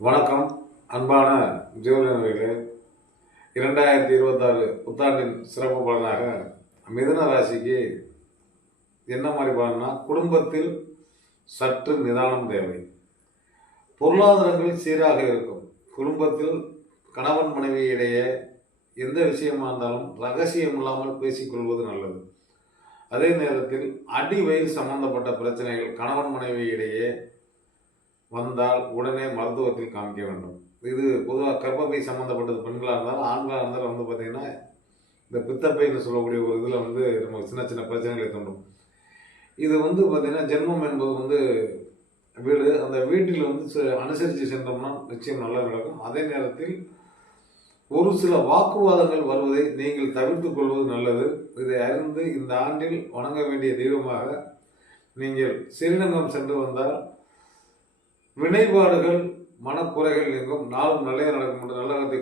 வணக்கம் அன்பான ஜோதிடர்களே. 2026 புத்தாண்டின் சிறப்பு பலனாக மிதுன ராசிக்கு என்ன மாதிரி பலன்னா, குடும்பத்தில் சற்று நிதானம் தேவை. பொருளாதாரங்கள் சீராக இருக்கும். குடும்பத்தில் கணவன் மனைவி இடையே எந்த விஷயமா இருந்தாலும் ரகசியம் இல்லாமல் பேசிக்கொள்வது நல்லது. அதே நேரத்தில் அடி வயிறு சம்பந்தப்பட்ட பிரச்சனைகள் கணவன் மனைவி இடையே வந்தால் உடனே மருத்துவத்தில் காமிக்க வேண்டும். இது பொதுவாக கர்ப்பப்பை சம்மந்தப்பட்டது பெண்களாக இருந்தாலும் ஆண்களாக இருந்தாலும் பார்த்திங்கன்னா, இந்த பித்தப்பைன்னு சொல்லக்கூடிய ஒரு இதில் நம்ம சின்ன சின்ன பிரச்சனைகளை தோன்றும். இது பார்த்திங்கன்னா, ஜென்மம் என்பது வீடு. அந்த வீட்டில் அனுசரித்து சென்றோம்னா நிச்சயம் நல்லா நடக்கும். அதே நேரத்தில் ஒரு சில வாக்குவாதங்கள் வருவதை நீங்கள் தவிர்த்து கொள்வது நல்லது. இதை அறிந்து இந்த ஆண்டில் வணங்க வேண்டிய தெய்வமாக நீங்கள் ஸ்ரீரங்கம் சென்று வந்தால் வினைபாடுகள் மனக்குறைகள் எங்கும் நாளும் நல்ல நடக்கும் என்று நல்லகத்தை